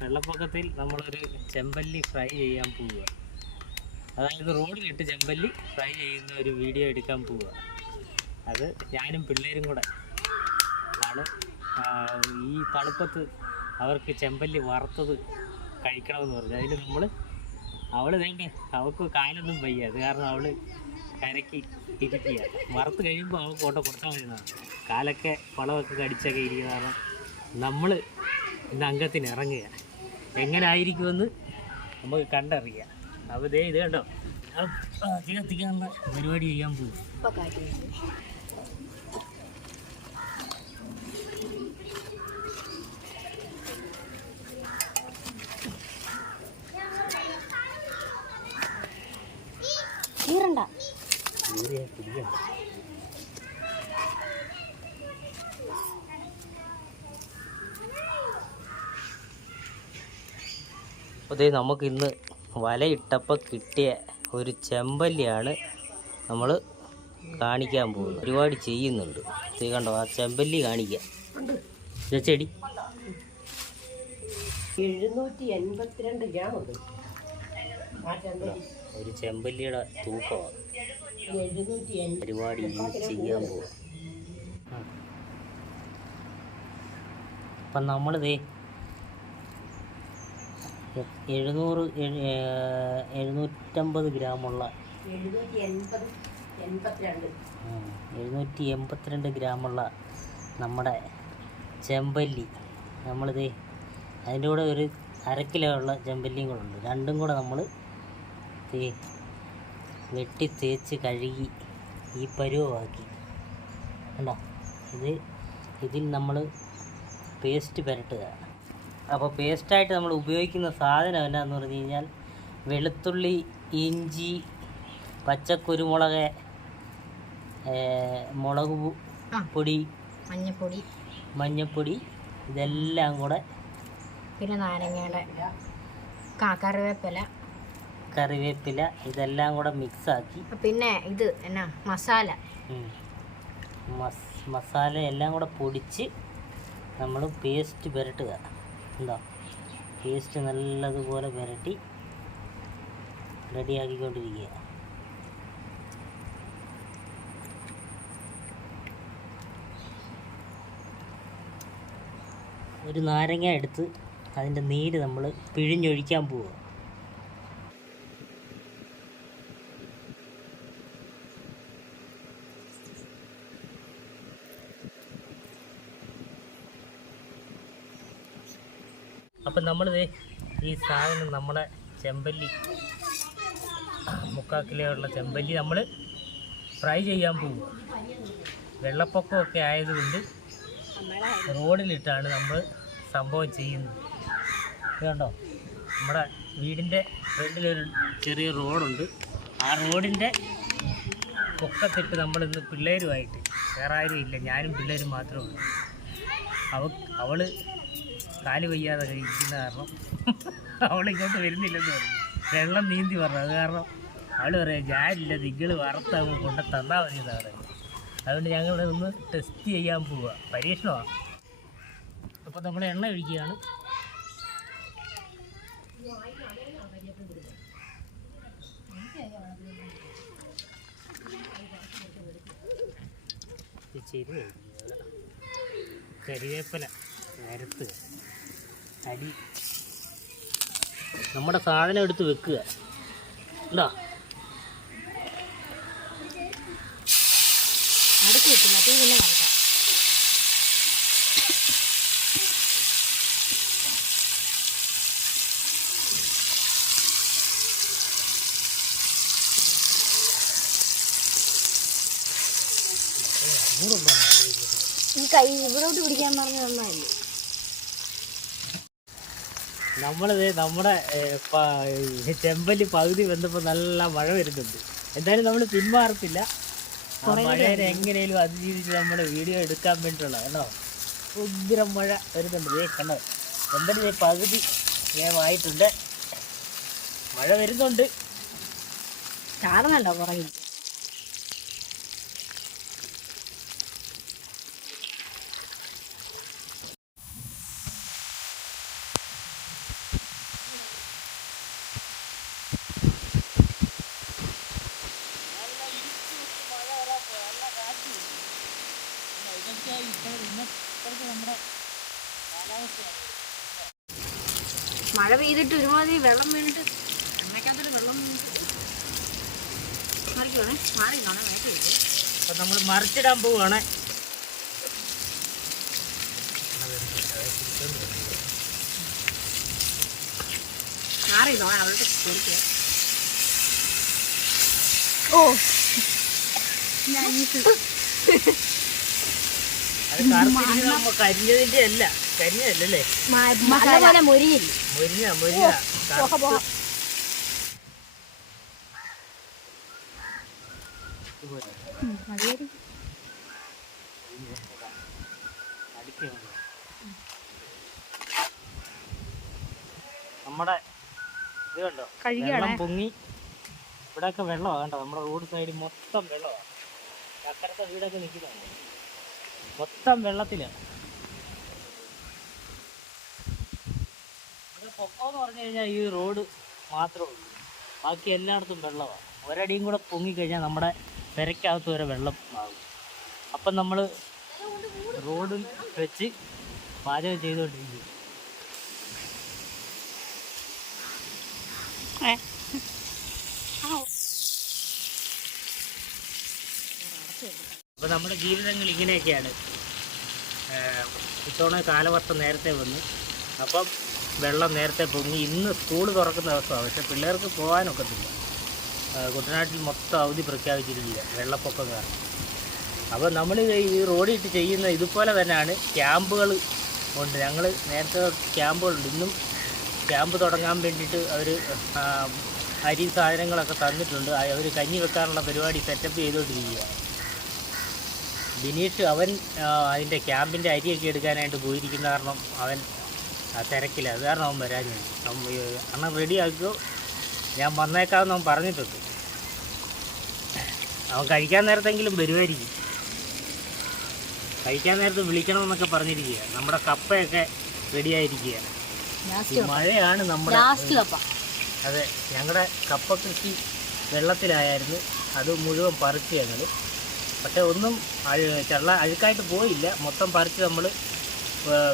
വെള്ളപ്പൊക്കത്തിൽ നമ്മളൊരു ചെമ്പല്ലി ഫ്രൈ ചെയ്യാൻ പോവുക. അതായത് റോഡിലിട്ട് ചെമ്പല്ലി ഫ്രൈ ചെയ്യുന്ന ഒരു വീഡിയോ എടുക്കാൻ പോവുക. അത് ഞാനും പിള്ളേരും കൂടെ ആണ്. ഈ തണുപ്പത്ത് അവർക്ക് ചെമ്പല്ലി വറുത്തത് കഴിക്കണമെന്ന് പറഞ്ഞു. അതിന് നമ്മൾ അവൾ വേണ്ടേ അവൾക്ക് കാലൊന്നും വയ്യ. അത് കാരണം അവൾ കരക്കി ഇരിക്കുക വറുത്ത് കഴിയുമ്പോൾ അവൾക്ക് ഓട്ടം കൊടുത്താൽ മതി എന്നാണ്. കാലൊക്കെ വളമൊക്കെ കടിച്ചൊക്കെ ഇരിക്കുന്ന കാരണം നമ്മൾ ഇന്ന് അംഗത്തിന് ഇറങ്ങുക എങ്ങനെ ആയിരിക്കുമെന്ന് നമുക്ക് കണ്ടറിയാം. അപ്പോൾ ദേ ഇത് കണ്ടോ? കത്തിക്കാനുള്ള പരിപാടി ചെയ്യാൻ പോകും കാറ്റ് വീശി. കീറണ്ട ഇതേ നമുക്ക് ഇന്ന് വലയിട്ടപ്പോൾ കിട്ടിയ ഒരു ചെമ്പല്ലിയാണ് നമ്മൾ കാണിക്കാൻ പോകുന്നത്. ഒരുപാട് ചെയ്യുന്നുണ്ട്. ഇത് കണ്ടോ ആ ചെമ്പല്ലി കാണിക്കാം. ചെടി. എഴുന്നൂറ്റി എൺപത്തിരണ്ട് ഗ്രാം ഒരു ചെമ്പല്ലിയുടെ തൂക്കമാണ്. ഒരുപാട് ചെയ്യാൻ പോകും അപ്പം നമ്മളിതേ എഴുന്നൂറ് എഴുന്നൂറ്റമ്പത് ഗ്രാമുള്ള എഴുന്നൂറ്റി എൺപത് എൺപത്തിരണ്ട് ഗ്രാമുള്ള നമ്മുടെ ചെമ്പല്ലി. നമ്മളിത് അതിന്റെ കൂടെ ഒരു അര കിലോ ഉള്ള ചെമ്പല്ലിയും കൂടെ ഉണ്ട്. രണ്ടും കൂടെ നമ്മൾ തേ വെട്ടി തേച്ച് കഴുകി ഈ പരുവമാക്കി. കണ്ടോ? ഇത് ഇതിൽ നമ്മൾ പേസ്റ്റ് പുരട്ടുക. അപ്പോൾ പേസ്റ്റായിട്ട് നമ്മൾ ഉപയോഗിക്കുന്ന സാധനം എന്നാന്ന് പറഞ്ഞു കഴിഞ്ഞാൽ വെളുത്തുള്ളി ഇഞ്ചി പച്ചക്കുരുമുളക് മുളക്. പൊടി മഞ്ഞപ്പൊടി. മഞ്ഞപ്പൊടി ഇതെല്ലാം കൂടെ പിന്നെ നാരങ്ങയുടെ കറിവേപ്പില. കറിവേപ്പില ഇതെല്ലാം കൂടെ മിക്സാക്കി. പിന്നെ ഇത് എന്നാ മസാല. മസാല എല്ലാം കൂടെ പൊടിച്ച് നമ്മൾ പേസ്റ്റ് പുരട്ടുക. എന്താ പേസ്റ്റ് നല്ലതുപോലെ പുരട്ടി റെഡിയാക്കിക്കൊണ്ടിരിക്കുക ഒരു നാരങ്ങ എടുത്ത് അതിന്റെ നീര് നമ്മൾ പിഴിഞ്ഞൊഴിക്കാൻ പോവുക അപ്പം നമ്മളിത് ഈ സാധനം നമ്മളെ ചെമ്പല്ലി. മുക്കാൽ കിലോയുള്ള ചെമ്പല്ലി നമ്മൾ ഫ്രൈ ചെയ്യാൻ പോകും വെള്ളപ്പൊക്കമൊക്കെ ആയതുകൊണ്ട് റോഡിലിട്ടാണ് നമ്മൾ സംഭവം ചെയ്യുന്നത്. കണ്ടോ? നമ്മുടെ വീടിന്റെ ഫ്രണ്ടിലൊരു ചെറിയ റോഡുണ്ട്. ആ റോഡിന്റെ പൊക്കത്തിട്ട് നമ്മളിന്ന് പിള്ളേരുമായിട്ട് വേറെ ആരും ഇല്ല. ഞാനും പിള്ളേരും മാത്രമേ ഉള്ളൂ. അവൾ അവൾ കാൽ വയ്യാതെ കഴിക്കുന്ന കാരണം അവളിങ്ങോട്ട് വരുന്നില്ലെന്ന് പറഞ്ഞു. വെള്ളം നീന്തി പറഞ്ഞു. അത് കാരണം അവൾ പറയാം ഞാനില്ല നിങ്ങൾ വറുത്തങ്ങ് കൊണ്ട് തന്നാൽ മതി എന്നാണ് അതുകൊണ്ട് ഞങ്ങൾ ഒന്ന് ടെസ്റ്റ് ചെയ്യാൻ പോവുക പരീക്ഷണമാണ് അപ്പോൾ നമ്മൾ എണ്ണ ഒഴിക്കുകയാണ്. കരിവേപ്പില. നിരത്തുക അടി നമ്മുടെ സാധനം എടുത്ത് വെക്കുക. അടുത്ത് പിന്നെ വറക്കാം. ഈ കൈ ഇവിടോട്ട് പിടിക്കാൻ പറഞ്ഞ നന്നായി നമ്മളിത് നമ്മുടെ ചെമ്പല്ലി പകുതി വന്നപ്പോൾ നല്ല മഴ വരുന്നുണ്ട്. എന്തായാലും നമ്മൾ പിന്മാറത്തില്ല. മഴ മഴയെ എങ്ങനെയും അതിജീവിച്ച് നമ്മൾ വീഡിയോ എടുക്കാൻ വേണ്ടിയിട്ടുള്ള കേട്ടോ? ഉഗ്രം മഴ വരുന്നുണ്ട്. ഏ കണ്ടോ? ചെമ്പല്ലി പകുതി ആയിട്ടുണ്ട്. മഴ വരുന്നുണ്ട്. ചാടുന്നുണ്ടോ പുറകിൽ മഴ പെയ്തിട്ട് ഒരുമാതിരി വെള്ളം വീണിട്ട് അമ്മയ്ക്കകത്തൊരു വെള്ളം മറിക്കുവാണേ. മാറി കാണാൻ വേണ്ടി അപ്പം നമ്മൾ മറിച്ചിടാൻ പോവുകയാണേ. മാറി അവളുടെ ഓ. അത് കറുത്തിരിക്കുന്ന കരിഞ്ഞതിന്റെ അല്ല. കരിഞ്ഞതല്ലേ നല്ലപോലെ മൊരിയില്ല. മുരിഞ്ഞ മുരിഞ്ഞ നമ്മുടെ ഇത് കണ്ടോ. വെള്ളം പൊങ്ങി. ഇവിടെയൊക്കെ വെള്ളമാണ് കണ്ടോ? നമ്മുടെ റോഡ് സൈഡ് മൊത്തം വെള്ളമാണ് അക്കരത്തെ വീടൊക്കെ നിൽക്കുന്നുണ്ട്. മൊത്തം വെള്ളത്തിലാണ്. പൊക്കമെന്ന് പറഞ്ഞു കഴിഞ്ഞാൽ ഈ റോഡ് മാത്രമേ ഉള്ളൂ. ബാക്കി എല്ലായിടത്തും വെള്ളമാണ്. ഒരടിയും കൂടെ പൊങ്ങിക്കഴിഞ്ഞാൽ നമ്മുടെ പെരക്കകത്ത് വരെ വെള്ളം ആകും അപ്പം നമ്മൾ റോഡിൽ വെച്ച് പാചകം ചെയ്തുകൊണ്ടിരിക്കും അപ്പോൾ നമ്മുടെ ജീവിതങ്ങൾ ഇങ്ങനെയൊക്കെയാണ്. ഇത്തവണ കാലവർഷം നേരത്തെ വന്നു. അപ്പം വെള്ളം നേരത്തെ പൊങ്ങി ഇന്ന് സ്കൂൾ തുറക്കുന്ന ദിവസമാണ് പക്ഷേ പിള്ളേർക്ക് പോകാനൊക്കത്തില്ല. കുട്ടനാട്ടിൽ മൊത്തം അവധി പ്രഖ്യാപിച്ചിട്ടില്ല വെള്ളപ്പൊക്കം കാരണം. അപ്പോൾ നമ്മൾ ഈ റോഡിട്ട് ചെയ്യുന്ന ഇതുപോലെ തന്നെയാണ് ക്യാമ്പുകൾ ഉണ്ട്. ഞങ്ങൾ നേരത്തെ ക്യാമ്പുകളുണ്ട്. ഇന്നും ക്യാമ്പ് തുടങ്ങാൻ വേണ്ടിയിട്ട് അവർ അരി സാധനങ്ങളൊക്കെ തന്നിട്ടുണ്ട്. അവർ കഞ്ഞി വെക്കാനുള്ള പരിപാടി സെറ്റപ്പ് ചെയ്തുകൊണ്ടിരിക്കുകയാണ്. ബിനീഷ് അവൻ അതിന്റെ ക്യാമ്പിന്റെ അരിയൊക്കെ എടുക്കാനായിട്ട് പോയിരിക്കുന്ന കാരണം അവൻ ആ, തിരക്കില്ല. അത് കാരണം അവൻ വരാൻ അണ്ണൻ റെഡി ആക്കിയോ ഞാൻ വന്നേക്കാമെന്ന് അവൻ പറഞ്ഞിട്ടുണ്ട്. അവൻ കഴിക്കാൻ നേരത്തെങ്കിലും വരുമായിരിക്കും. കഴിക്കാൻ നേരത്ത് വിളിക്കണമെന്നൊക്കെ പറഞ്ഞിരിക്കുക നമ്മുടെ കപ്പയൊക്കെ റെഡി ആയിരിക്കുക മഴയാണ് നമ്മുടെ അതെ ഞങ്ങളുടെ കപ്പ കൃഷി വെള്ളത്തിലായിരുന്നു. അത് മുഴുവൻ പറിച്ച് ഞങ്ങൾ പക്ഷെ ഒന്നും അഴു ചെള്ള അഴുക്കായിട്ട് പോയില്ല. മൊത്തം പറിച്ച് നമ്മൾ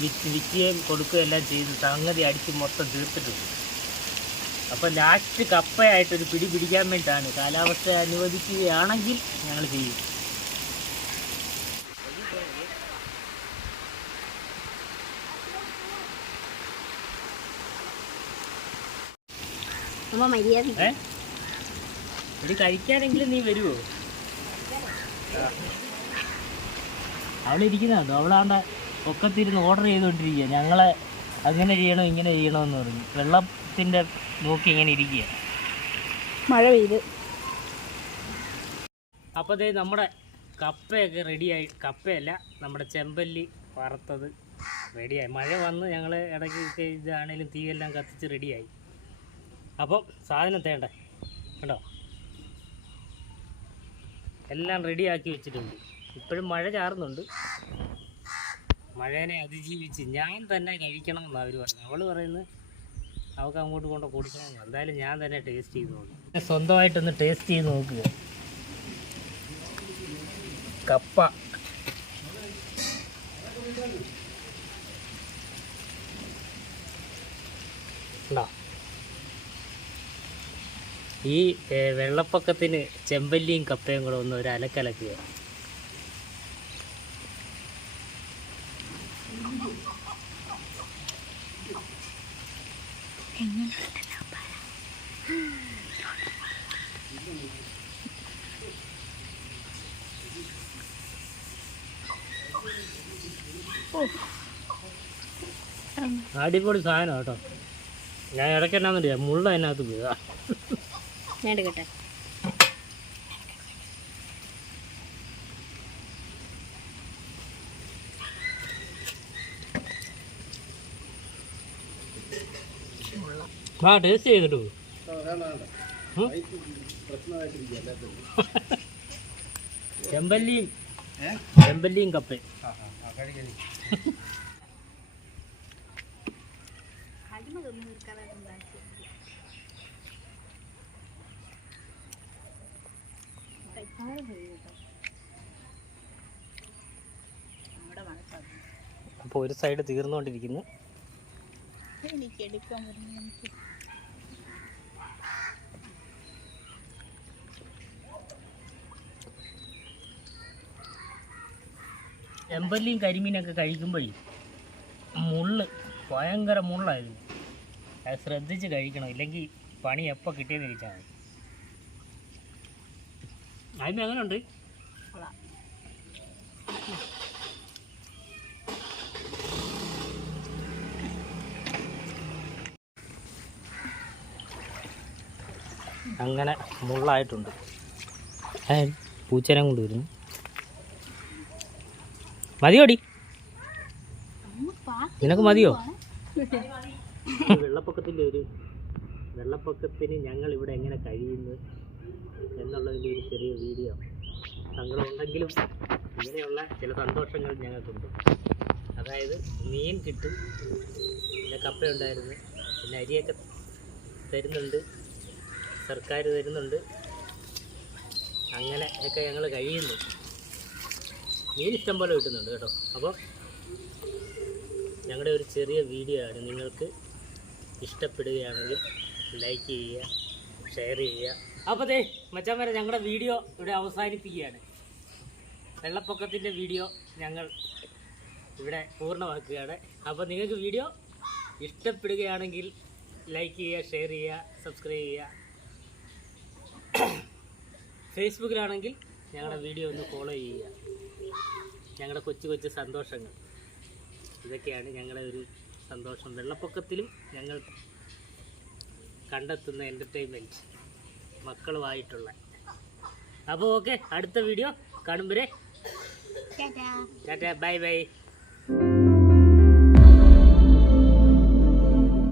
വിൽക്കുകയും കൊടുക്കുകയും എല്ലാം ചെയ്ത് സംഗതി അടിച്ച് മൊത്തം തീർത്തിട്ടുണ്ട്. അപ്പം ലാസ്റ്റ് കപ്പയായിട്ടൊരു പിടി പിടിക്കാൻ വേണ്ടിയിട്ടാണ് കാലാവസ്ഥ അനുവദിക്കുകയാണെങ്കിൽ ഞങ്ങൾ ചെയ്യും. ഇത് കഴിക്കാനെങ്കിലും നീ വരുമോ അവളിരിക്കുന്നുണ്ടോ അവളാണ്ട ഒക്കത്തിരുന്ന് ഓർഡർ ചെയ്തുകൊണ്ടിരിക്കുക ഞങ്ങളെ അങ്ങനെ ചെയ്യണം ഇങ്ങനെ ചെയ്യണമെന്ന് പറഞ്ഞു. വെള്ളത്തിന്റെ നോക്കി ഇങ്ങനെ ഇരിക്കുക മഴ പെയ്ത്. അപ്പോൾ ദേ നമ്മുടെ കപ്പയൊക്കെ റെഡിയായി കപ്പയല്ല നമ്മുടെ ചെമ്പല്ലി വറുത്തത് റെഡിയായി മഴ വന്ന് ഞങ്ങൾ ഇടയ്ക്ക് ഇതാണേലും തീയെല്ലാം കത്തിച്ച് റെഡിയായി അപ്പം സാധനം തേണ്ടേ? കേട്ടോ എല്ലാം റെഡിയാക്കി വെച്ചിട്ടുണ്ട്. ഇപ്പോഴും മഴ ചാറുന്നുണ്ട്. മഴേനെ അതിജീവിച്ച് ഞാൻ തന്നെ കഴിക്കണം എന്ന് അവർ പറഞ്ഞു അവൾ പറയുന്നത് അവൾക്ക് അങ്ങോട്ട് കൊണ്ട് കൊടുക്കണം. എന്തായാലും ഞാൻ തന്നെ ടേസ്റ്റ് ചെയ്ത് നോക്കും. സ്വന്തമായിട്ടൊന്ന് ടേസ്റ്റ് ചെയ്ത് നോക്കുക കപ്പ? ഈ വെള്ളപ്പൊക്കത്തിന് ചെമ്പല്ലിയും കപ്പയും കൂടെ ഒന്ന് ഒരു അലക്കലക്കുക അടിപൊളി സാധനം കേട്ടോ. ഞാൻ ഇടയ്ക്ക് എന്നാന്നറിയാം മുള്ള അതിനകത്ത് വീഴാ. ഞാൻ എടുക്കട്ടെ. ആ ടേസ്റ്റ് ചെയ്തിട്ട്? ചെമ്പല്ലിയും ചെമ്പല്ലിയും കപ്പയും അപ്പോൾ ഒരു സൈഡ് തീർന്നുകൊണ്ടിരിക്കുന്നു. എനിക്ക് എടുക്കാൻ പറ്റും നമുക്ക് എമ്പല്ലിയും കരിമീനൊക്കെ കഴിക്കുമ്പോഴേ മുള്ള് ഭയങ്കര മുള്ളായിരുന്നു. അത് ശ്രദ്ധിച്ച് കഴിക്കണം. ഇല്ലെങ്കിൽ പണി എപ്പോൾ കിട്ടിയെന്ന് ചോദിച്ചാൽ മതി. അതിന് അങ്ങനെ അങ്ങനെ മുള്ളായിട്ടുണ്ട്. പൂച്ചനെ കൊണ്ടുവരുന്നു. മതിയോടി നിനക്ക് മതിയോ? വെള്ളപ്പൊക്കത്തിന്റെ ഒരു വെള്ളപ്പൊക്കത്തിന് ഞങ്ങൾ ഇവിടെ എങ്ങനെ കഴിയുന്നു എന്നുള്ളതിന്റെ ഒരു ചെറിയ വീഡിയോ സങ്കടമുണ്ടെങ്കിലും ഇങ്ങനെയുള്ള ചില സന്തോഷങ്ങൾ ഞങ്ങൾക്കുണ്ട്. അതായത് മീൻ കിട്ടും പിന്നെ കപ്പ ഉണ്ടായിരുന്നു പിന്നെ അരിയൊക്കെ തരുന്നുണ്ട്. സർക്കാർ തരുന്നുണ്ട്. അങ്ങനെ ഒക്കെ ഞങ്ങൾ കഴിയുന്നു. മീൻ ഇഷ്ടം പോലെ കിട്ടുന്നുണ്ട് കേട്ടോ. അപ്പോൾ ഞങ്ങളുടെ ഒരു ചെറിയ വീഡിയോ ആണ്. നിങ്ങൾക്ക് ഇഷ്ടപ്പെടുകയാണെങ്കിൽ ലൈക്ക് ചെയ്യുക ഷെയർ ചെയ്യുക. അപ്പോൾ ദേ മച്ചാൻ വരെ ഞങ്ങളുടെ വീഡിയോ ഇവിടെ അവസാനിപ്പിക്കുകയാണ്. വെള്ളപ്പൊക്കത്തിന്റെ വീഡിയോ ഞങ്ങൾ ഇവിടെ പൂർണമാക്കുകയാണ്. അപ്പോൾ നിങ്ങൾക്ക് വീഡിയോ ഇഷ്ടപ്പെടുകയാണെങ്കിൽ ലൈക്ക് ചെയ്യുക ഷെയർ ചെയ്യുക സബ്സ്ക്രൈബ് ചെയ്യുക. ഫേസ്ബുക്കിലാണെങ്കിൽ ഞങ്ങളുടെ വീഡിയോ ഒന്ന് ഫോളോ ചെയ്യുക. ഞങ്ങളുടെ കൊച്ചു കൊച്ചു സന്തോഷങ്ങൾ. ഇതൊക്കെയാണ് ഞങ്ങളുടെ ഒരു സന്തോഷം. വെള്ളപ്പൊക്കത്തിലും ഞങ്ങൾ കണ്ടെത്തുന്ന എന്റർടൈൻമെന്റ് മക്കളുമായിട്ടുള്ള. അപ്പോൾ ഓക്കെ അടുത്ത വീഡിയോ കാണുമ്പോഴേ ടാറ്റാ. Bye bye